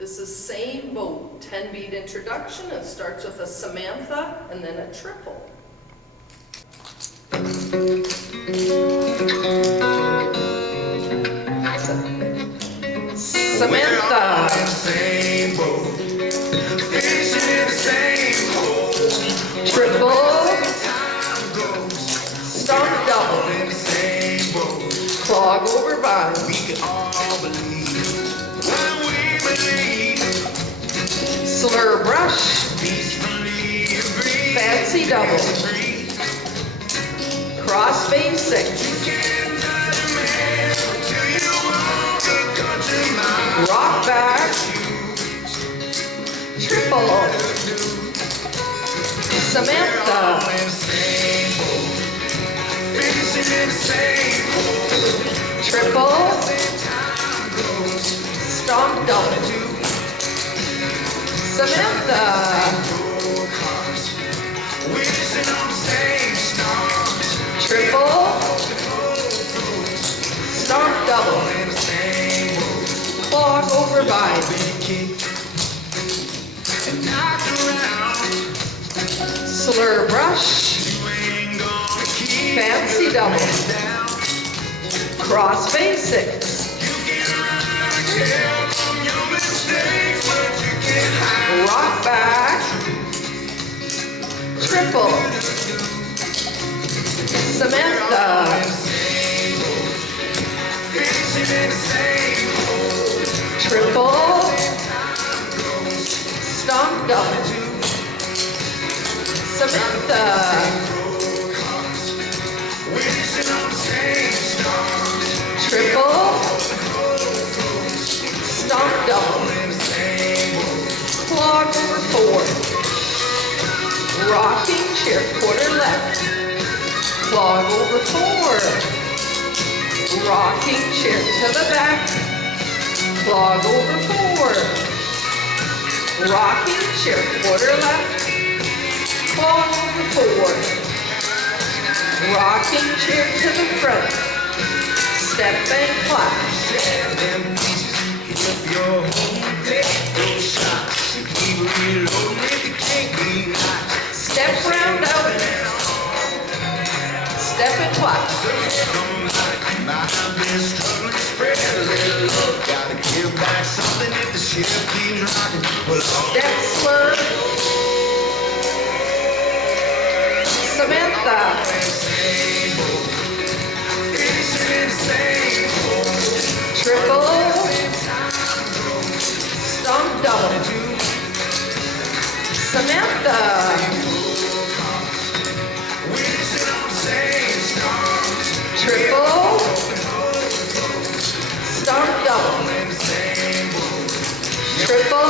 This is same boat, 10-beat introduction. It starts with a Samantha and then a triple. Samantha. Triple. Stomp double. Clog over bottom. Slur brush. Fancy double. Crossfade 6. Rock back. Triple. Samantha. Triple. Stomp double. Samantha. Triple. Stomp double. Clog over bind. Slur brush. Fancy double. Crossfade 6. Rock back. Triple. Samantha. Triple. Stomp double. Samantha. Triple. Stomp double. Clog over 4. Rocking chair quarter left. Clog over 4. Rocking chair to the back. Clog over 4. Rocking chair quarter left. Clog over 4. Rocking chair to the front. Step and clap. Step round out. Step and clap. Step slur. Samantha. Triple. Stomp double. Samantha. Triple. Stomp double. Triple.